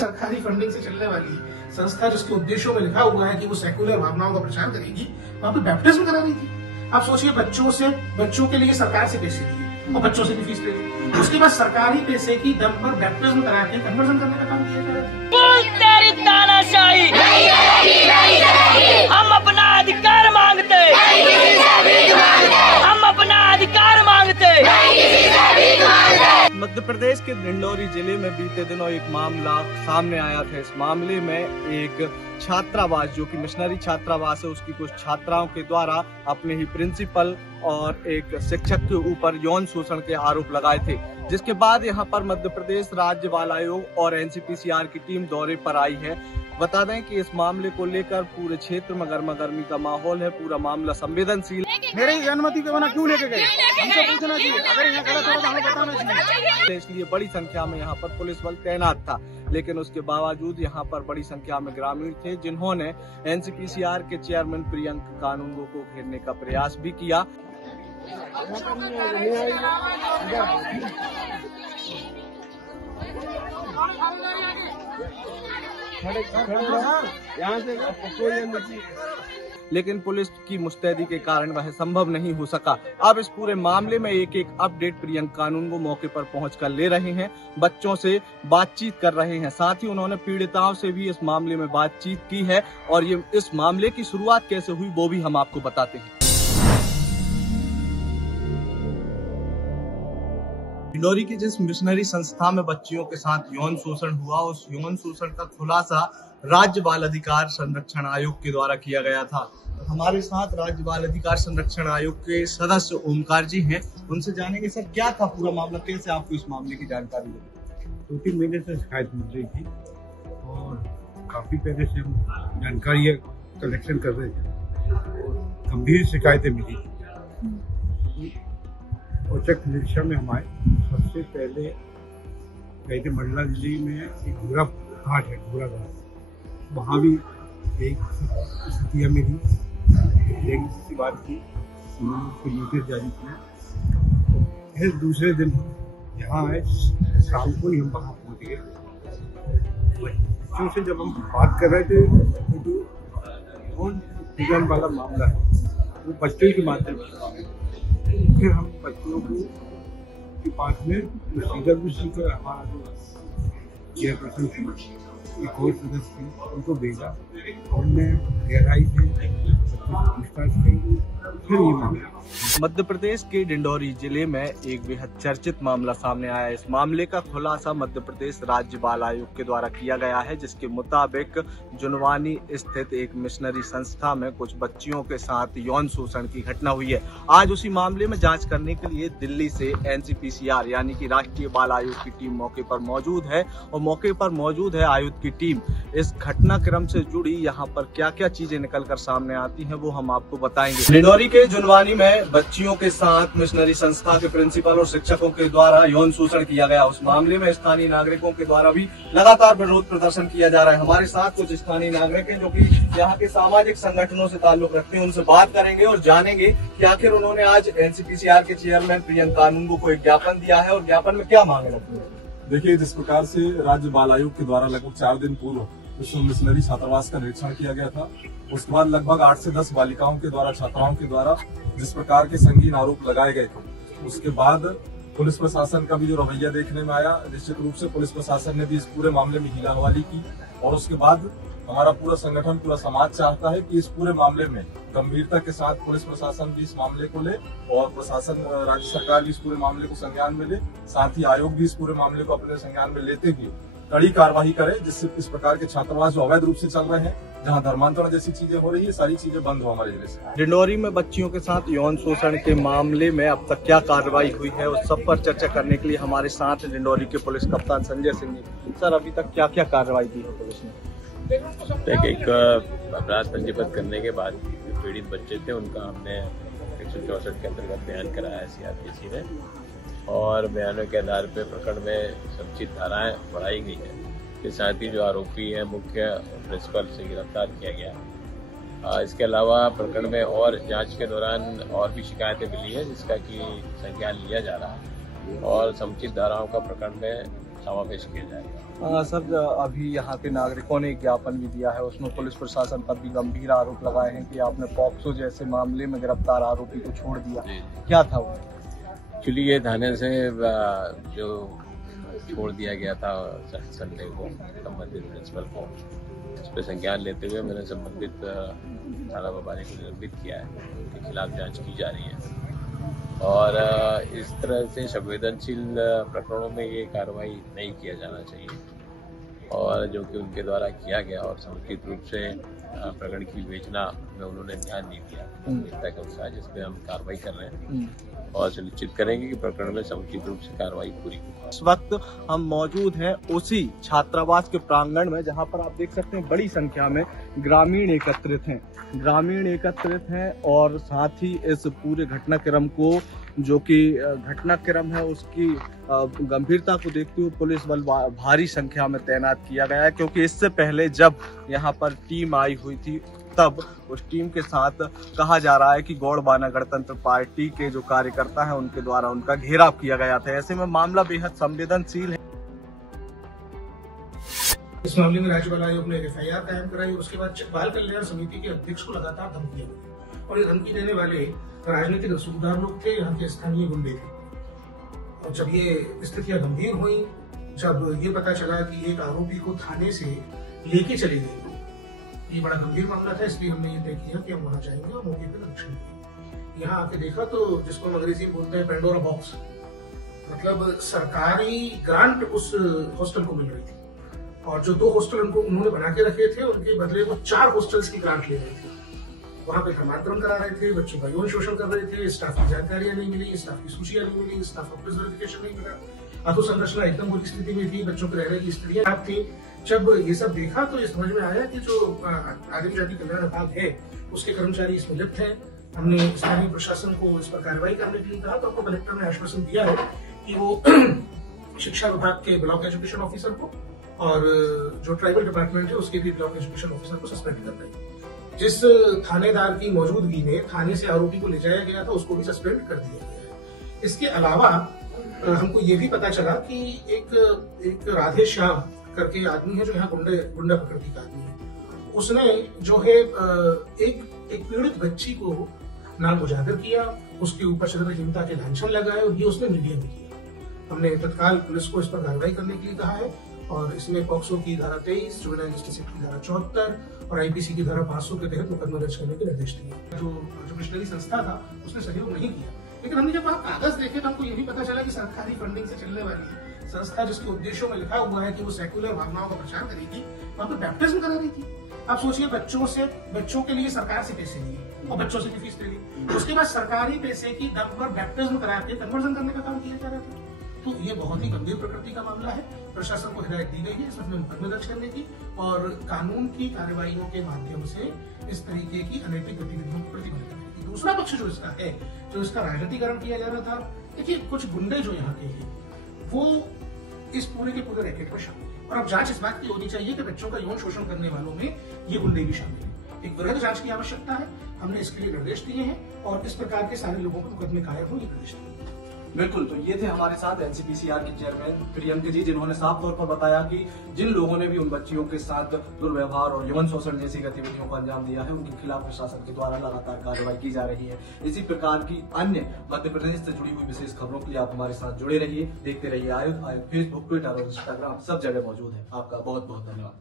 सरकारी फंडिंग से चलने वाली संस्था जिसके उद्देश्यों में लिखा हुआ है कि वो सेकुलर भावनाओं का प्रचार करेगी, वहां पे बैप्टिज्म करा रही थी। आप सोचिए, बच्चों के लिए सरकार से पैसे लिए और बच्चों से भी फीस ले ली, उसके बाद सरकारी पैसे की दम पर बैप्टिज्म करा के कन्वर्जन करने का काम किया जा रहा है। तेरी तानाशाही हम अपना अधिकार मांगते, हम अपना अधिकार मांगते। मध्य प्रदेश के डिंडोरी जिले में बीते दिनों एक मामला सामने आया था। इस मामले में एक छात्रावास, जो कि मिशनरी छात्रावास है, उसकी कुछ छात्राओं के द्वारा अपने ही प्रिंसिपल और एक शिक्षक के ऊपर यौन शोषण के आरोप लगाए थे, जिसके बाद यहां पर मध्य प्रदेश राज्य बाल आयोग और एनसीपीसीआर की टीम दौरे पर आई है। बता दें कि इस मामले को लेकर पूरे क्षेत्र में गर्मागर्मी का माहौल है, पूरा मामला संवेदनशील। मेरी अनुमति के बिना क्यों लेके गए? हमसे पूछना चाहिए, अगर यहाँ गलत हो तो हमें बताना चाहिए। इसलिए बड़ी संख्या में यहाँ पर पुलिस बल तैनात था, लेकिन उसके बावजूद यहाँ पर बड़ी संख्या में ग्रामीण थे, जिन्होंने एनसीपीसीआर के चेयरमैन प्रियंका कानूनगो को घेरने का प्रयास भी किया। लेकिन पुलिस की मुस्तैदी के कारण वह संभव नहीं हो सका। अब इस पूरे मामले में एक एक अपडेट प्रियंका कानूनगो मौके पर पहुंचकर ले रहे हैं, बच्चों से बातचीत कर रहे हैं, साथ ही उन्होंने पीड़िताओं से भी इस मामले में बातचीत की है और ये इस मामले की शुरुआत कैसे हुई वो भी हम आपको बताते हैं। डिंडोरी की जिस मिशनरी संस्था में बच्चियों के साथ यौन शोषण हुआ, उस यौन शोषण का खुलासा राज्य बाल अधिकार संरक्षण आयोग के द्वारा किया गया था। हमारे साथ राज्य बाल अधिकार संरक्षण आयोग के सदस्य ओमकार जी हैं, उनसे जानेंगे सर क्या था पूरा मामला, कैसे आपको इस मामले की जानकारी लगी? 2-3 महीने से शिकायत मिल रही थी और काफी पहले से हम जानकारी कलेक्शन कर रहे थे। गंभीर शिकायतें मिली औचक निरीक्षण में हम आए। सबसे पहले गए थे मंडला जिले में एक घूरा घाट है, घूरा घाट, वहाँ भी एक स्थितियाँ मिली, की बात की, उन्होंने उसको नोटिस जारी किया। फिर दूसरे दिन यहाँ आए, शाम को ही हम वहाँ पहुँच गए। बच्चों से जब हम बात कर रहे थे तो कौन विज्ञान वाला मामला है वो बच्चों के माध्यम से, फिर हम बच्चों को के पास में प्रोसीजर भी सीखा। हमारा जो चेयरपर्सन थी, एक और सदस्य थी, उनको भेजा, हमने गहराई से पूछताछ की, फिर ये मामला। मध्य प्रदेश के डिंडोरी जिले में एक बेहद चर्चित मामला सामने आया। इस मामले का खुलासा मध्य प्रदेश राज्य बाल आयोग के द्वारा किया गया है, जिसके मुताबिक जुनवानी स्थित एक मिशनरी संस्था में कुछ बच्चियों के साथ यौन शोषण की घटना हुई है। आज उसी मामले में जांच करने के लिए दिल्ली से एनसीपीसीआर यानी कि राष्ट्रीय बाल आयोग की टीम मौके पर मौजूद है और मौके पर मौजूद है आयोग की टीम। इस घटनाक्रम से जुड़ी यहाँ पर क्या क्या चीजें निकल कर सामने आती हैं वो हम आपको बताएंगे। डिंडोरी के जुनवानी में बच्चियों के साथ मिशनरी संस्था के प्रिंसिपल और शिक्षकों के द्वारा यौन शोषण किया गया। उस मामले में स्थानीय नागरिकों के द्वारा भी लगातार विरोध प्रदर्शन किया जा रहा है। हमारे साथ कुछ स्थानीय नागरिक हैं जो कि यहाँ के सामाजिक संगठनों से ताल्लुक रखते हैं, उनसे बात करेंगे और जानेंगे कि आखिर उन्होंने आज एनसीपीसीआर के चेयरमैन प्रियंका कानूनगो को एक ज्ञापन दिया है और ज्ञापन में क्या मांगे रखते हैं। देखिए, जिस प्रकार से राज्य बाल आयोग के द्वारा लगभग 4 दिन पूर्व विश्व मिशनरी छात्रावास का निरीक्षण किया गया था, उसके बाद लगभग 8 से 10 बालिकाओं के द्वारा, छात्राओं के द्वारा जिस प्रकार के संगीन आरोप लगाए गए थे, उसके बाद पुलिस प्रशासन का भी जो रवैया देखने में आया, निश्चित रूप से पुलिस प्रशासन ने भी इस पूरे मामले में हीला हवाली की और उसके बाद हमारा पूरा संगठन, पूरा समाज चाहता है कि इस पूरे मामले में गंभीरता के साथ पुलिस प्रशासन भी इस मामले को ले और प्रशासन, राज्य सरकार भी इस पूरे मामले को संज्ञान में ले, साथ ही आयोग भी इस पूरे मामले को अपने संज्ञान में लेते हुए कड़ी कार्रवाई करे, जिससे इस प्रकार के छात्रावास जो अवैध रूप से चल रहे हैं, जहां धर्मांतरण जैसी चीजें हो रही है, सारी चीजें बंद हो हमारे जिले से। डिंडोरी में बच्चियों के साथ यौन शोषण के मामले में अब तक क्या कार्रवाई हुई है, उस सब पर चर्चा करने के लिए हमारे साथ डिंडोरी के पुलिस कप्तान संजय सिंह जी। सर, अभी तक क्या क्या कार्रवाई की है पुलिस ने? एक अपराध पंजीबद्ध करने के बाद जो पीड़ित बच्चे थे उनका हमने 164 के अंतर्गत बयान कराया है सीआरपीसी ने और बयानों के आधार पर प्रकरण में समुचित धाराएं बढ़ाई गई है। के साथ ही जो आरोपी है मुख्य प्रिंसिपल से गिरफ्तार किया गया। इसके अलावा प्रकरण में और जांच के दौरान और भी शिकायतें मिली है, जिसका कि संज्ञान लिया जा रहा है और समुचित धाराओं का प्रकरण में दावा पेश किया जाएगा। सर, अभी यहाँ के नागरिकों ने एक ज्ञापन भी दिया है, उसमें पुलिस प्रशासन पर भी गंभीर आरोप लगाए हैं कि आपने पॉक्सो जैसे मामले में गिरफ्तार आरोपी को छोड़ दिया। क्या था वो? एक्चुअली ये थाने से जो छोड़ दिया गया था संडे को संबंधित प्रिंसिपल को, इस पर संज्ञान लेते हुए मैंने संबंधित थाना प्रभारी को निलंबित किया है। उनके खिलाफ जांच की जा रही है और इस तरह से संवेदनशील प्रकरणों में ये कार्रवाई नहीं किया जाना चाहिए और जो कि उनके द्वारा किया गया और समुचित रूप से प्रकरण की विवेचना में उन्होंने ध्यान नहीं दिया के अनुसार, जिस पे हम कार्रवाई कर रहे हैं और सुनिश्चित करेंगे कि प्रकरण में समुचित रूप से कार्रवाई पूरी हो। इस वक्त हम मौजूद हैं उसी छात्रावास के प्रांगण में जहां पर आप देख सकते हैं बड़ी संख्या में ग्रामीण एकत्रित हैं और साथ ही इस पूरे घटनाक्रम को, जो कि घटनाक्रम है, उसकी गंभीरता को देखते हुए पुलिस बल भारी संख्या में तैनात किया गया है, क्योंकि इससे पहले जब यहाँ पर टीम आई हुई थी तब उस टीम के साथ कहा जा रहा है कि गौड़बाना गणतंत्र पार्टी के जो कार्यकर्ता हैं उनके द्वारा उनका घेराव किया गया था। ऐसे में मामला बेहद संवेदनशील है। इस मामले में राज्य बाल आयोग ने FIR कायम कराई और उसके बाद बाल कल्याण समिति के अध्यक्ष को लगातार धमकियां मिली और ये धमकी देने वाले राजनीतिक रसूखदार लोग थे, यहाँ के स्थानीय गुंडे थे। और जब ये स्थितियां गंभीर हुई, जब ये पता चला कि एक आरोपी को थाने से लेके चले गए, ये बड़ा गंभीर मामला था, इसलिए हमने ये तय किया कि हम वहां जाएंगे और मौके पर निरीक्षण करेंगे। यहाँ आके देखा तो जिसको हम अंग्रेजी में बोलते हैं पेंडोरा बॉक्स, मतलब सरकारी ग्रांट उस हॉस्टल को मिल रही थी और जो 2 हॉस्टल उन्होंने बना के रखे थे उनके बदले वो 4 हॉस्टल्स की ग्रांट ले रहे थे। वहां पे धर्मांतरण करा रहे थे, बच्चों का यौन शोषण कर रहे थे, स्टाफ की जानकारियां नहीं मिली, स्टाफ की सूचियां नहीं मिली, स्टाफ का पुलिस वेरिफिकेशन नहीं मिला, अधोसंरचना एकदम बुरी स्थिति में थी, बच्चों के रहने की स्थितियां खराब थी। जब ये सब देखा तो ये समझ में आया कि जो आदिम जाति कल्याण विभाग है उसके कर्मचारी इसमें लिप्त हैं। हमने स्थानीय प्रशासन को इस पर कार्रवाई करने के लिए कहा, तो आपको कलेक्टर ने आश्वासन दिया है कि वो शिक्षा विभाग के ब्लॉक एजुकेशन ऑफिसर को और जो ट्राइबल डिपार्टमेंट है उसके भी ब्लॉक एजुकेशन ऑफिसर को सस्पेंड कर देंगे। जिस थानेदार की मौजूदगी में थाने से आरोपी को ले जाया गया था उसको भी सस्पेंड कर दिया गया है। इसके अलावा हमको ये भी पता चला कि एक राधे श्याम करके आदमी है जो यहाँ गुंडा प्रकृति का आदमी है, उसने जो है एक पीड़ित बच्ची को नाम उजागर किया, उसके ऊपर चरित्रहीनता के लांछन लगाए और ये उसने मीडिया में किया। हमने तत्काल पुलिस को इस पर कार्रवाई करने के लिए कहा है और इसमें पॉक्सो की धारा 23, जुवेनाइल जस्टिस एक्ट की धारा 74 और IPC की धारा 500 के तहत मुकदमा दर्ज करने के निर्देश दिए। जो मिशनरी संस्था था उसने सहयोग नहीं किया, लेकिन हमने जब वहाँ कागज देखे तो हमको ये भी पता चला कि सरकारी फंडिंग से चलने वाली संस्था जिसके उद्देश्यों में लिखा हुआ है कि वो सेक्युलर भावनाओं का प्रचार करेगी, वहाँ पे बैप्टिज्म करा रही थी। आप सोचिए, बच्चों के लिए सरकार से पैसे लिए और बच्चों से भी फीस ले ली, उसके बाद सरकारी पैसे की दम पर बैप्टिज्म करा के कन्वर्जन करने का काम किया जा रहा था। तो ये बहुत ही गंभीर प्रकृति का मामला है। प्रशासन को हिदायत दी गई है इसमें मुकदमे दर्ज करने की और कानून की कार्रवाइयों के माध्यम से इस तरीके की अनैतिक गतिविधियों को प्रतिबंधित करने की। दूसरा पक्ष जो इसका है, जो इसका राजनीतिकरण किया जा रहा था, देखिए कुछ गुंडे जो यहाँ के हैं वो इस पूरे के पूरे रैकेट में शामिल है और अब जांच इस बात की होनी चाहिए कि बच्चों का यौन शोषण करने वालों में ये गुंडे भी शामिल है। एक वृहद जांच की आवश्यकता है, हमने इसके लिए निर्देश दिए हैं और इस प्रकार के सारे लोगों को मुकदमे कायम हो ये निर्देश दिए। बिल्कुल, तो ये थे हमारे साथ NCPCR के चेयरमैन प्रियंक जी, जिन्होंने साफ तौर पर बताया कि जिन लोगों ने भी उन बच्चियों के साथ दुर्व्यवहार और यौन शोषण जैसी गतिविधियों को अंजाम दिया है उनके खिलाफ प्रशासन के द्वारा लगातार कार्रवाई की जा रही है। इसी प्रकार की अन्य मध्य प्रदेश से जुड़ी हुई विशेष खबरों के लिए आप हमारे साथ जुड़े रहिए, देखते रहिए आयुध। फेसबुक, ट्विटर और इंस्टाग्राम सब जगह मौजूद है। आपका बहुत बहुत धन्यवाद।